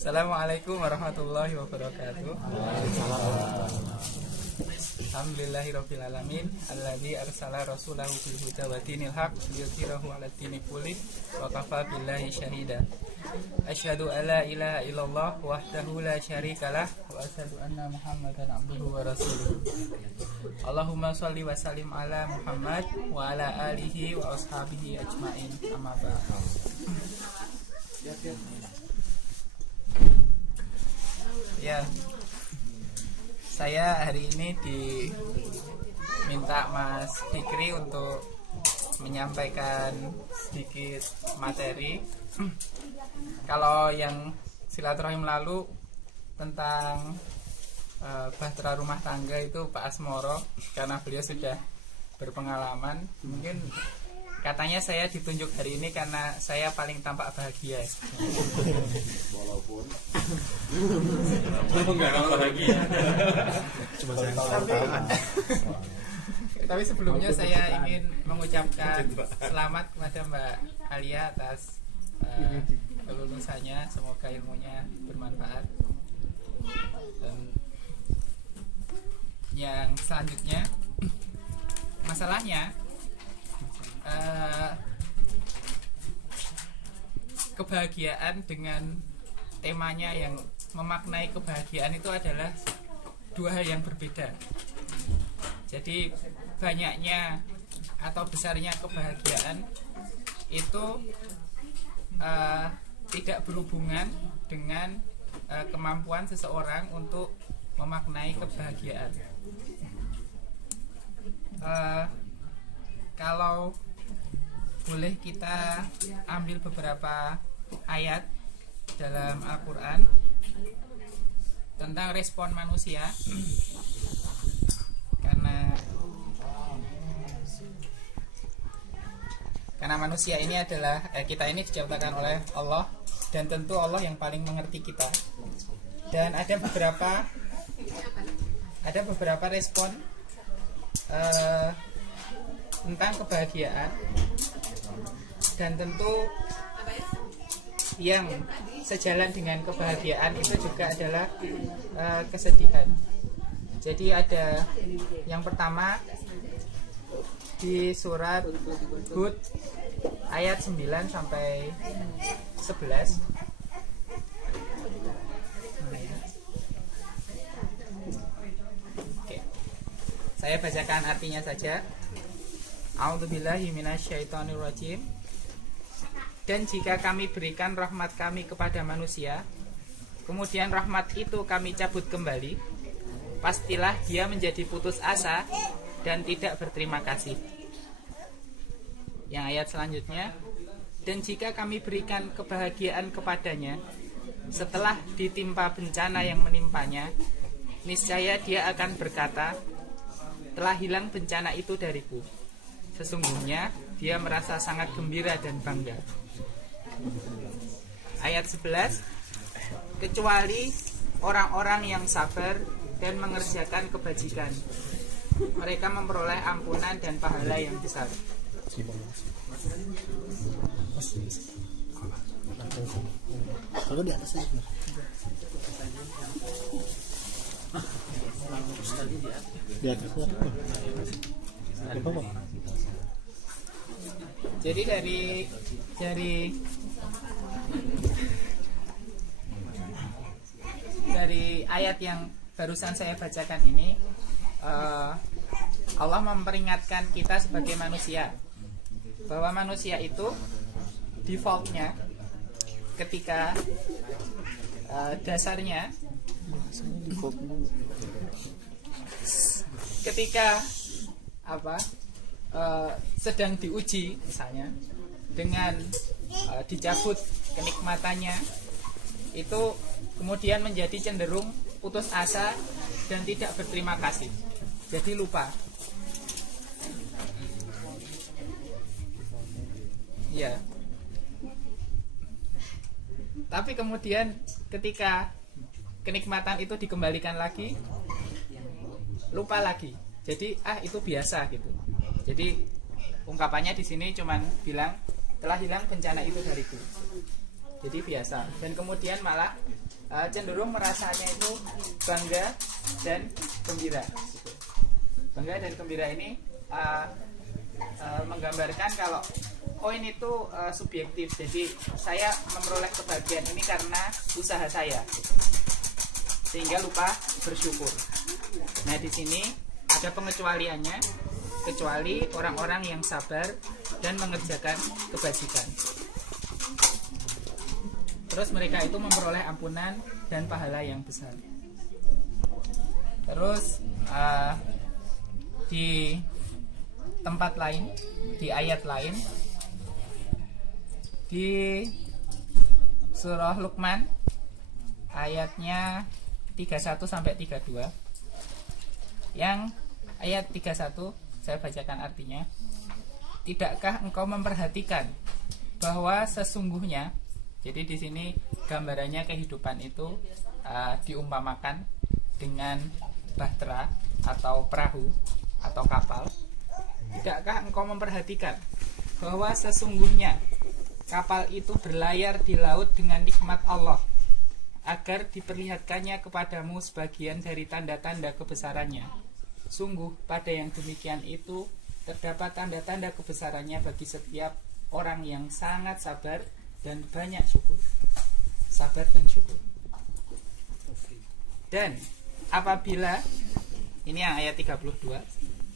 Assalamualaikum warahmatullahi wabarakatuh. Alhamdulillahirabbil alamin alladzi arsala rasulahu bil huda wa dinil haq liyudhhirahu 'alad dini kullih wa kafa billahi syahida. Asyhadu alla ilaha illallah wahdahu la syarikalah wa asyhadu anna Muhammadan abduhu wa rasuluh. Allahumma shalli wa sallim ala Muhammad wa ala alihi wa ashabihi ajmain. Amma ba'd. Ya, saya hari ini diminta Mas Fikri untuk menyampaikan sedikit materi. Kalau yang silaturahim lalu tentang bahtera rumah tangga itu Pak Asmoro, karena beliau sudah berpengalaman. Mungkin katanya saya ditunjuk hari ini karena saya paling tampak bahagia. Walaupun nggak bahagia. Tapi sebelumnya saya ingin mengucapkan selamat kepada Mbak Alia atas kelulusannya. Semoga ilmunya bermanfaat. Dan yang selanjutnya, masalahnya kebahagiaan dengan temanya yang memaknai kebahagiaan itu adalah dua hal yang berbeda. Jadi banyaknya atau besarnya kebahagiaan itu tidak berhubungan dengan kemampuan seseorang untuk memaknai kebahagiaan. Kalau boleh kita ambil beberapa ayat dalam Al-Quran tentang respon manusia, karena manusia ini adalah kita ini diciptakan oleh Allah, dan tentu Allah yang paling mengerti kita. Dan ada beberapa respon tentang kebahagiaan, dan tentu yang sejalan dengan kebahagiaan itu juga adalah kesedihan. Jadi ada yang pertama di surat Hud ayat 9 sampai 11. Oke. Saya bacakan artinya saja. A'udzubillahi minasyaitonirrajim. Dan jika kami berikan rahmat kami kepada manusia, kemudian rahmat itu kami cabut kembali, pastilah dia menjadi putus asa dan tidak berterima kasih. Yang ayat selanjutnya, dan jika kami berikan kebahagiaan kepadanya setelah ditimpa bencana yang menimpanya, niscaya dia akan berkata, telah hilang bencana itu dariku. Sesungguhnya dia merasa sangat gembira dan bangga. Ayat 11, kecuali orang-orang yang sabar dan mengerjakan kebajikan, mereka memperoleh ampunan dan pahala yang besar. Kalau di atasnya di atasnya Jadi dari ayat yang barusan saya bacakan ini, Allah memperingatkan kita sebagai manusia bahwa manusia itu defaultnya ketika dasarnya ketika sedang diuji, misalnya dengan dicabut kenikmatannya, itu kemudian menjadi cenderung putus asa dan tidak berterima kasih, jadi lupa. Ya. Tapi kemudian ketika kenikmatan itu dikembalikan lagi, lupa lagi. Jadi itu biasa gitu. Jadi ungkapannya di sini cuman bilang telah hilang bencana itu dariku. jadi biasa, dan kemudian malah cenderung merasanya itu bangga dan gembira. Bangga dan gembira ini menggambarkan kalau ini tuh subjektif, jadi saya memperoleh kebahagiaan ini karena usaha saya, sehingga lupa bersyukur. Nah, di sini ada pengecualiannya, kecuali orang-orang yang sabar dan mengerjakan kebajikan. Terus mereka itu memperoleh ampunan dan pahala yang besar. Terus di tempat lain, di ayat lain, di surah Luqman ayatnya 31 sampai 32. Yang ayat 31 saya bacakan artinya. Tidakkah engkau memperhatikan bahwa sesungguhnya, jadi di sini gambarannya kehidupan itu diumpamakan dengan bahtera atau perahu atau kapal. Tidakkah engkau memperhatikan bahwa sesungguhnya kapal itu berlayar di laut dengan nikmat Allah, agar diperlihatkannya kepadamu sebagian dari tanda-tanda kebesarannya. Sungguh pada yang demikian itu terdapat tanda-tanda kebesarannya bagi setiap orang yang sangat sabar dan banyak syukur. Sabar dan syukur. Dan apabila, ini yang ayat 32,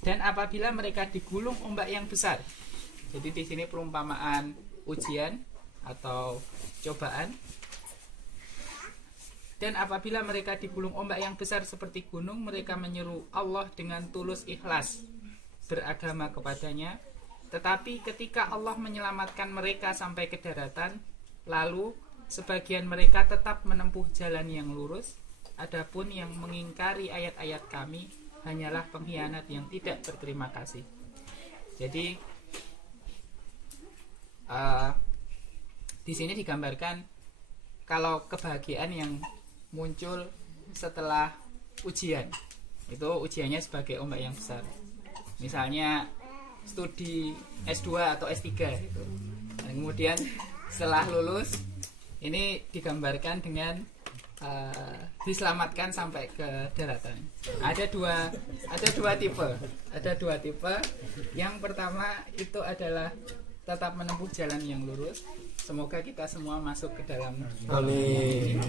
dan apabila mereka digulung ombak yang besar. Jadi di sini perumpamaan ujian atau cobaan. Dan apabila mereka digulung ombak yang besar seperti gunung, mereka menyeru Allah dengan tulus ikhlas beragama kepadanya. Tetapi ketika Allah menyelamatkan mereka sampai ke daratan, lalu sebagian mereka tetap menempuh jalan yang lurus. Adapun yang mengingkari ayat-ayat kami hanyalah pengkhianat yang tidak berterima kasih. Jadi di sini digambarkan kalau kebahagiaan yang muncul setelah ujian, itu ujiannya sebagai ombak yang besar. Misalnya studi S2 atau S3 gitu. Dan kemudian setelah lulus ini digambarkan dengan diselamatkan sampai ke daratan. Ada dua tipe. Yang pertama itu adalah tetap menempuh jalan yang lurus. Semoga kita semua masuk ke dalam. Amin.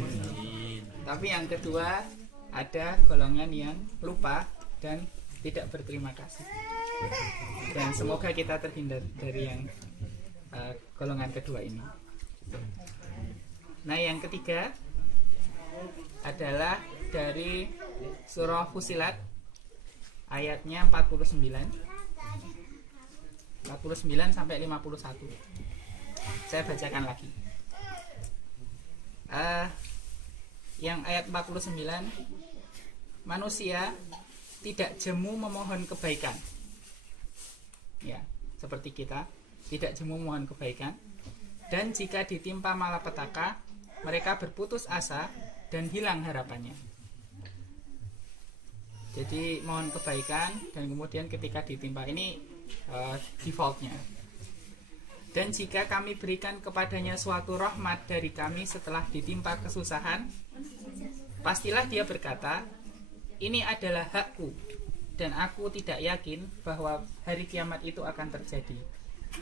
Tapi yang kedua, ada golongan yang lupa dan tidak berterima kasih. Dan semoga kita terhindar dari yang golongan kedua ini. Nah, yang ketiga adalah dari surah Fusilat ayatnya 49 sampai 51. Saya bacakan lagi. Yang ayat 49, manusia tidak jemu memohon kebaikan. Ya, seperti kita tidak jemu memohon kebaikan. Dan jika ditimpa malapetaka, mereka berputus asa dan hilang harapannya. Jadi mohon kebaikan dan kemudian ketika ditimpa, ini defaultnya. Dan jika kami berikan kepadanya suatu rahmat dari kami setelah ditimpa kesusahan, pastilah dia berkata, ini adalah hakku, dan aku tidak yakin bahwa hari kiamat itu akan terjadi.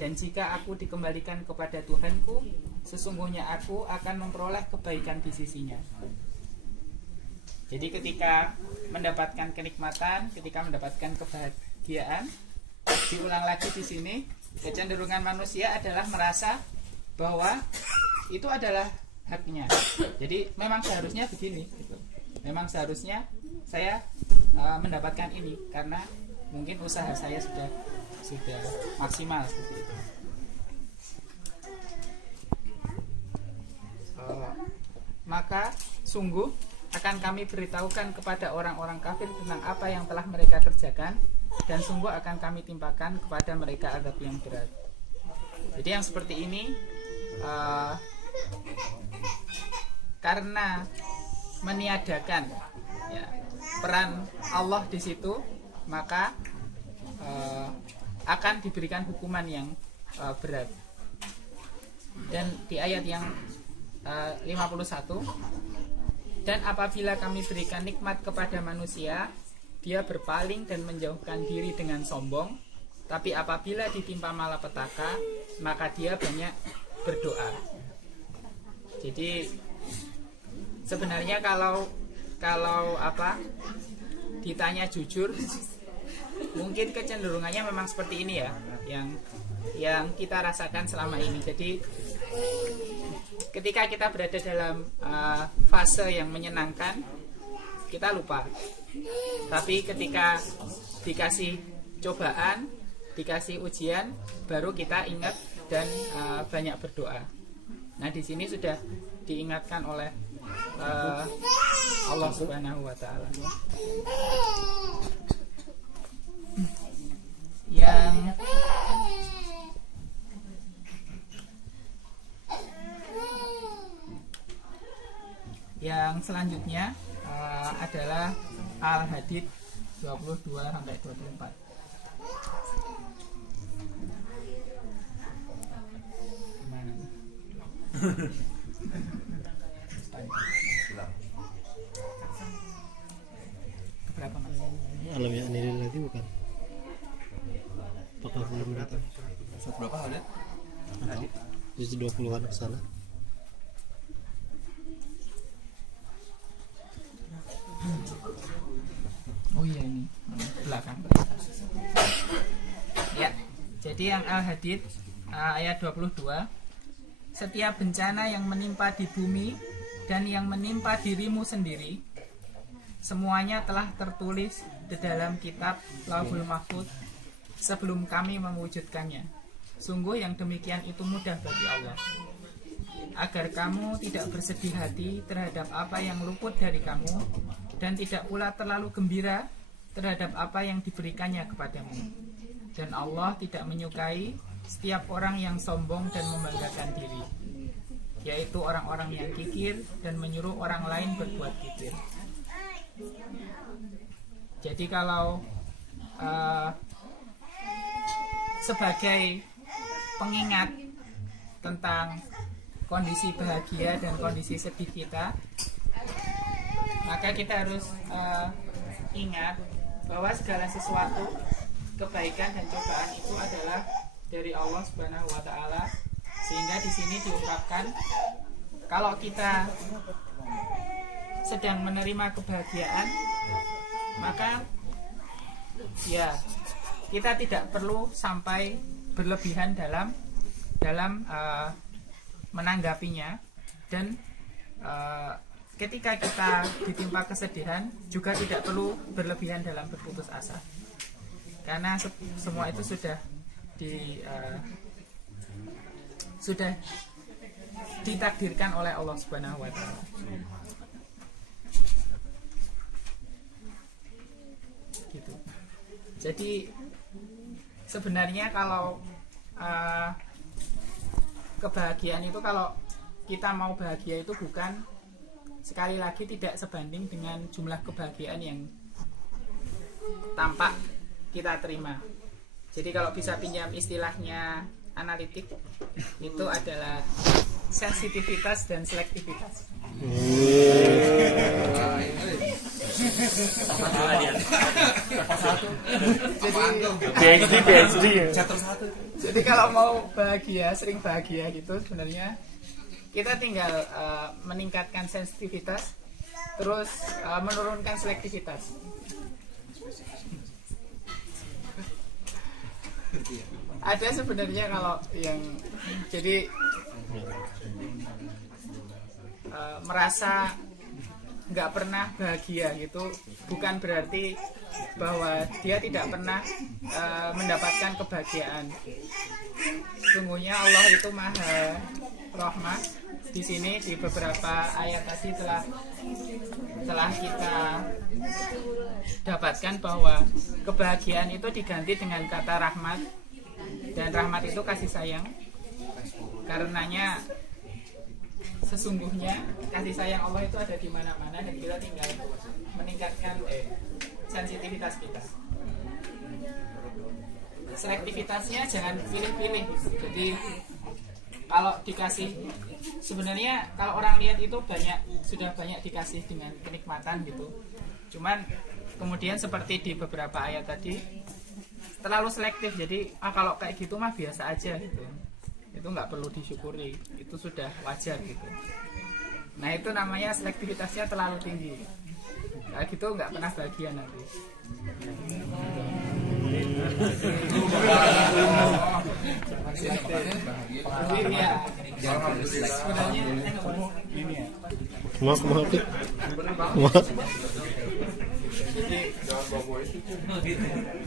Dan jika aku dikembalikan kepada Tuhanku, sesungguhnya aku akan memperoleh kebaikan di sisinya. Jadi ketika mendapatkan kenikmatan, ketika mendapatkan kebahagiaan, diulang lagi di sini, kecenderungan manusia adalah merasa bahwa itu adalah haknya. Jadi memang seharusnya begini, gitu. Memang seharusnya saya mendapatkan ini karena mungkin usaha saya sudah maksimal seperti itu. Maka sungguh akan kami beritahukan kepada orang-orang kafir tentang apa yang telah mereka kerjakan, dan sungguh akan kami timpakan kepada mereka azab yang berat. Jadi yang seperti ini karena meniadakan peran Allah di situ, maka akan diberikan hukuman yang berat. Dan di ayat yang 51. Dan apabila kami berikan nikmat kepada manusia, dia berpaling dan menjauhkan diri dengan sombong. Tapi apabila ditimpa malapetaka, maka dia banyak berdoa. Jadi sebenarnya kalau ditanya jujur, mungkin kecenderungannya memang seperti ini ya, yang kita rasakan selama ini. Jadi ketika kita berada dalam fase yang menyenangkan, kita lupa. Tapi ketika dikasih cobaan, dikasih ujian, baru kita ingat dan banyak berdoa. Nah, di sini sudah diingatkan oleh Allah Subhanahu wa taala. Yang selanjutnya adalah Al-Hadid 22 sampai 24. Gimana? Berapa Mas? Alam ya nilai lagi bukan? Apakah belum datang? Surat berapa Hadid? Jadi 20-an ke sana. Oh iya, ini belakang. Ya, jadi yang Al-Hadid ayat 22. Setiap bencana yang menimpa di bumi dan yang menimpa dirimu sendiri, semuanya telah tertulis di dalam kitab Lauhul Mahfuz sebelum kami mewujudkannya. Sungguh yang demikian itu mudah bagi Allah, agar kamu tidak bersedih hati terhadap apa yang luput dari kamu, dan tidak pula terlalu gembira terhadap apa yang diberikannya kepadamu. Dan Allah tidak menyukai setiap orang yang sombong dan membanggakan diri, yaitu orang-orang yang kikir dan menyuruh orang lain berbuat kikir. Jadi kalau sebagai pengingat tentang kondisi bahagia dan kondisi sedih kita, maka kita harus ingat bahwa segala sesuatu, kebaikan dan cobaan itu adalah dari Allah Subhanahu wa taala. Sehingga di sini diungkapkan kalau kita sedang menerima kebahagiaan, maka ya kita tidak perlu sampai berlebihan dalam menanggapinya. Dan ketika kita ditimpa kesedihan juga tidak perlu berlebihan dalam berputus asa, karena semua itu sudah ditakdirkan oleh Allah Subhanahu wa taala. Gitu. Jadi sebenarnya kalau kebahagiaan itu, kalau kita mau bahagia itu bukan, sekali lagi tidak sebanding dengan jumlah kebahagiaan yang tampak kita terima. Jadi kalau bisa pinjam istilahnya analitik, itu adalah sensitivitas dan selektivitas. Jadi kalau mau bahagia, sering bahagia gitu, sebenarnya kita tinggal meningkatkan sensitivitas, terus menurunkan selektivitas. Ada sebenarnya kalau yang jadi merasa nggak pernah bahagia gitu, bukan berarti bahwa dia tidak pernah mendapatkan kebahagiaan. Sungguhnya Allah itu Maha Rahmah. Di sini di beberapa ayat tadi telah kita dapatkan bahwa kebahagiaan itu diganti dengan kata rahmat, dan rahmat itu kasih sayang. Karenanya sesungguhnya kasih sayang Allah itu ada di mana-mana, dan kita tinggal meningkatkan sensitivitas kita. Selektivitasnya jangan pilih-pilih. Jadi kalau dikasih, sebenarnya kalau orang lihat itu sudah banyak dikasih dengan kenikmatan gitu. Cuman kemudian seperti di beberapa ayat tadi terlalu selektif, jadi kalau kayak gitu mah biasa aja gitu, itu nggak perlu disyukuri, itu sudah wajar gitu. Nah itu namanya selektivitasnya terlalu tinggi, kayak gitu nggak pernah bahagia nanti.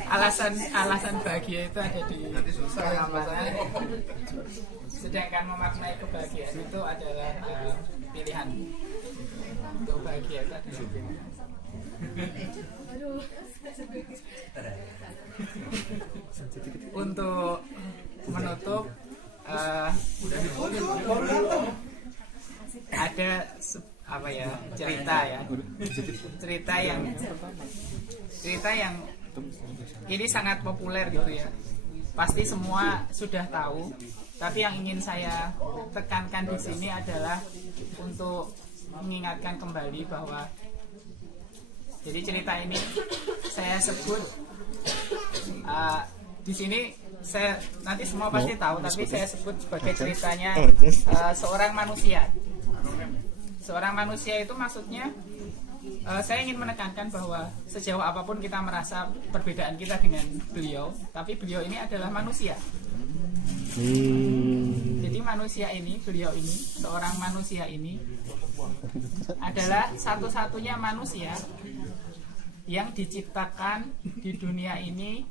Alasan bahagia itu ada di pengamanan, sedangkan memaknai kebahagiaan itu adalah pilihan. Untuk bahagia itu ada di pilihan. Untuk menutup ada apa ya, cerita yang ini sangat populer gitu ya, pasti semua sudah tahu, tapi yang ingin saya tekankan di sini adalah untuk mengingatkan kembali bahwa jadi cerita ini saya sebut di sini, saya nanti semua pasti tahu, tapi saya sebut sebagai ceritanya seorang manusia. Seorang manusia itu maksudnya saya ingin menekankan bahwa sejauh apapun kita merasa perbedaan kita dengan beliau, tapi beliau ini adalah manusia. Jadi manusia ini, beliau ini, seorang manusia ini adalah satu-satunya manusia yang diciptakan di dunia ini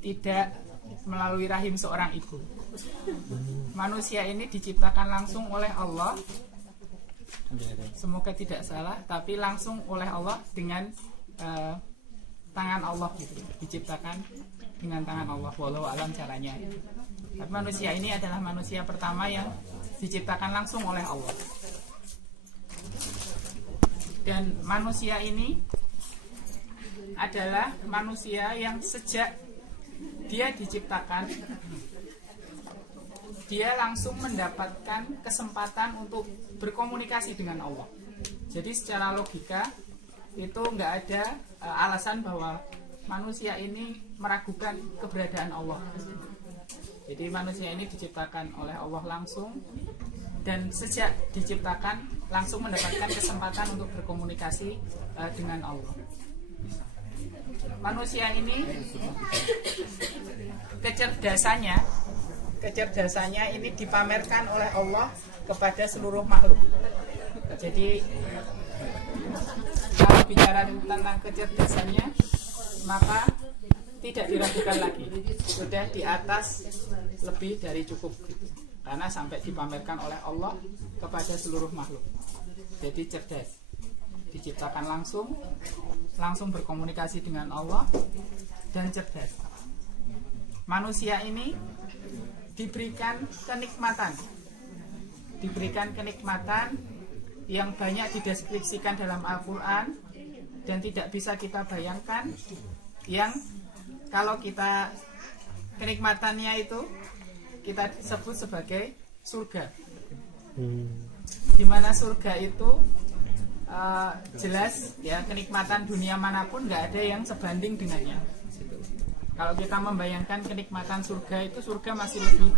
tidak melalui rahim seorang ibu. Manusia ini diciptakan langsung oleh Allah, semoga tidak salah, tapi langsung oleh Allah dengan tangan Allah gitu, diciptakan dengan tangan Allah, walau alam caranya. Tapi manusia ini adalah manusia pertama yang diciptakan langsung oleh Allah. Dan manusia ini adalah manusia yang sejak dia diciptakan, dia langsung mendapatkan kesempatan untuk berkomunikasi dengan Allah. Jadi secara logika itu nggak ada alasan bahwa manusia ini meragukan keberadaan Allah. Jadi manusia ini diciptakan oleh Allah langsung, dan sejak diciptakan langsung mendapatkan kesempatan untuk berkomunikasi dengan Allah. Manusia ini kecerdasannya ini dipamerkan oleh Allah kepada seluruh makhluk. Jadi kalau bicara tentang kecerdasannya, maka tidak diragukan lagi, sudah di atas lebih dari cukup, karena sampai dipamerkan oleh Allah kepada seluruh makhluk. Jadi cerdas, diciptakan langsung berkomunikasi dengan Allah, dan cerdas. Manusia ini diberikan kenikmatan yang banyak dideskripsikan dalam Al-Quran dan tidak bisa kita bayangkan, yang kalau kita kenikmatannya itu kita sebut sebagai surga. Dimana surga itu jelas ya, kenikmatan dunia manapun nggak ada yang sebanding dengannya. Kalau kita membayangkan kenikmatan surga itu, surga masih lebih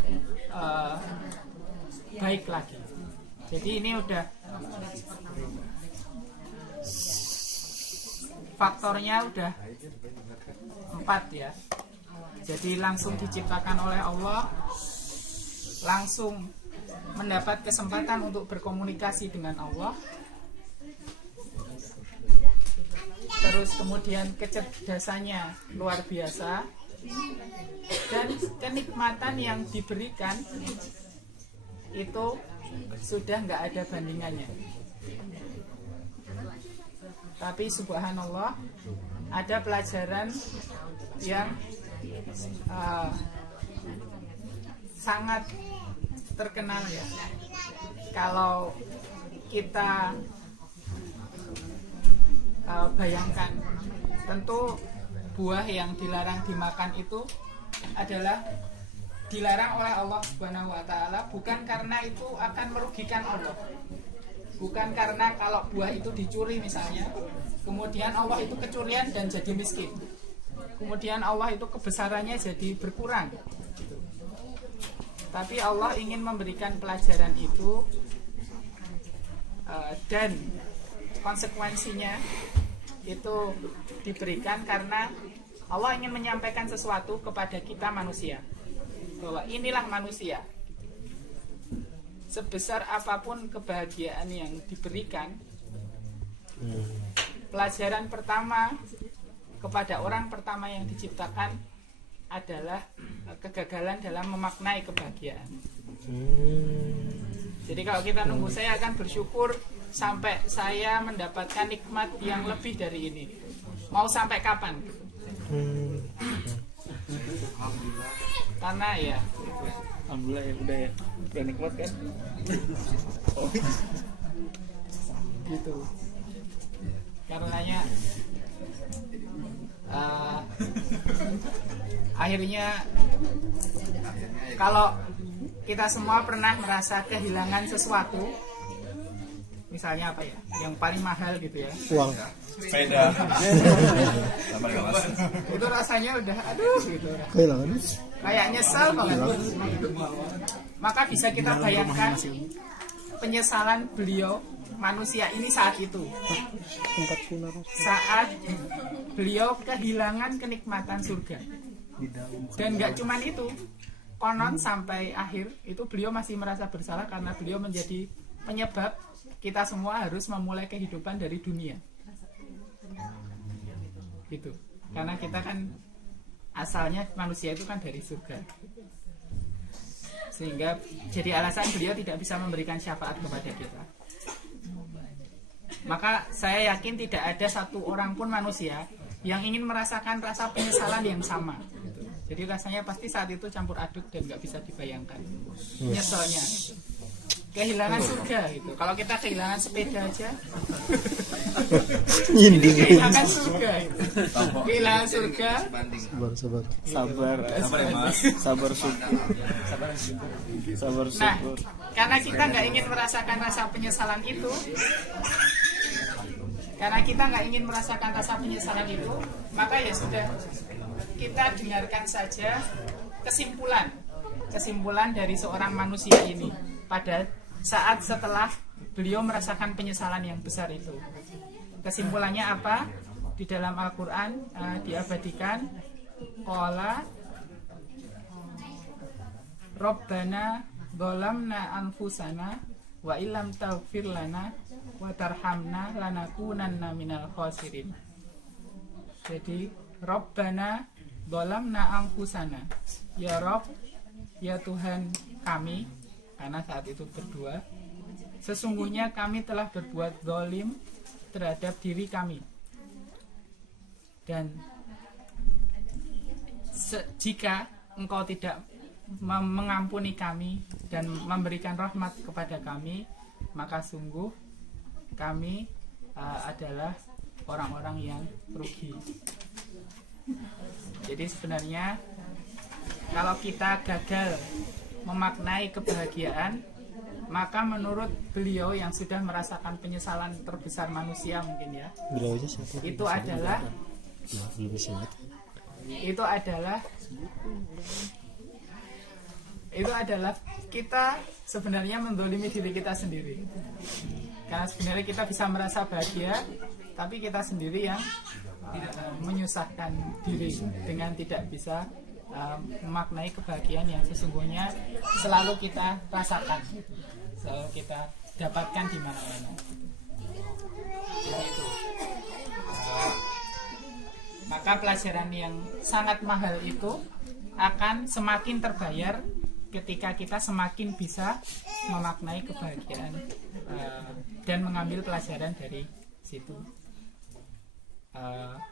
baik lagi. Jadi ini udah faktornya udah 4 ya. Jadi langsung diciptakan oleh Allah, langsung mendapat kesempatan untuk berkomunikasi dengan Allah, terus kemudian kecerdasannya luar biasa, dan kenikmatan yang diberikan itu sudah nggak ada bandingannya. Tapi subhanallah, ada pelajaran yang sangat terkenal ya. Kalau kita bayangkan, tentu buah yang dilarang dimakan itu adalah dilarang oleh Allah Subhanahu wa taala bukan karena itu akan merugikan Allah. Bukan karena kalau buah itu dicuri misalnya, kemudian Allah itu kecurian dan jadi miskin. Kemudian Allah itu kebesarannya jadi berkurang. Tapi Allah ingin memberikan pelajaran itu dan konsekuensinya itu diberikan karena Allah ingin menyampaikan sesuatu kepada kita manusia, bahwa inilah manusia. Sebesar apapun kebahagiaan yang diberikan, pelajaran pertama kepada orang pertama yang diciptakan adalah kegagalan dalam memaknai kebahagiaan. Jadi kalau kita nunggu saya akan bersyukur sampai saya mendapatkan nikmat yang lebih dari ini. Mau sampai kapan? Karena ya Alhamdulillah ya udah ya. Udah nikmat kan? gitu. Karenanya akhirnya kalau kita semua pernah merasa kehilangan sesuatu, misalnya apa ya, yang paling mahal gitu ya, Uang. Sepeda. itu rasanya udah aduh gitu, Kehilangan. kayak nyesel banget. Maka bisa kita bayangkan penyesalan beliau manusia ini saat itu, saat beliau kehilangan kenikmatan surga. Dan nggak cuman itu, konon sampai akhir itu beliau masih merasa bersalah karena beliau menjadi penyebab kita semua harus memulai kehidupan dari dunia. Gitu. Karena kita kan asalnya manusia itu kan dari surga. Sehingga jadi alasan beliau tidak bisa memberikan syafaat kepada kita. Maka saya yakin tidak ada satu orang pun manusia yang ingin merasakan rasa penyesalan yang sama. Jadi rasanya pasti saat itu campur aduk dan nggak bisa dibayangkan nyeselnya. Kehilangan surga gitu. Kalau kita kehilangan sepeda aja, ini kehilangan surga gitu. Kehilangan surga. Sabar. Sabar ya Mas. Sabar syukur. Sabar Nah, syukur. karena kita nggak ingin merasakan rasa penyesalan itu, maka ya sudah, kita dengarkan saja kesimpulan dari seorang manusia ini pada saat setelah beliau merasakan penyesalan yang besar itu. Kesimpulannya apa? Di dalam Al-Quran diabadikan, qala Rabbana dzalamna anfusana wa illam taghfir lana wa tarhamna lanakunanna minal khasirin. Jadi Rabbana dzalamna anfusana, ya Rabb, ya Tuhan kami, karena saat itu berdua, sesungguhnya kami telah berbuat zalim terhadap diri kami, dan jika engkau tidak mengampuni kami dan memberikan rahmat kepada kami, maka sungguh kami adalah orang-orang yang rugi. Jadi sebenarnya kalau kita gagal memaknai kebahagiaan, maka menurut beliau yang sudah merasakan penyesalan terbesar manusia mungkin ya, itu adalah kita sebenarnya mendolimi diri kita sendiri. Karena sebenarnya kita bisa merasa bahagia, tapi kita sendiri yang menyusahkan diri dengan tidak bisa memaknai kebahagiaan yang sesungguhnya selalu kita rasakan, selalu kita dapatkan di mana-mana. Jadi itu. Maka pelajaran yang sangat mahal itu akan semakin terbayar ketika kita semakin bisa memaknai kebahagiaan dan mengambil pelajaran dari situ.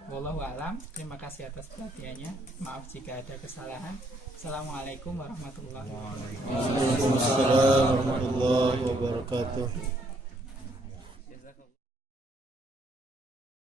Wallahu a'lam. Terima kasih atas perhatiannya. Maaf jika ada kesalahan. Assalamualaikum warahmatullahi wabarakatuh. Waalaikumsalam warahmatullahi wabarakatuh.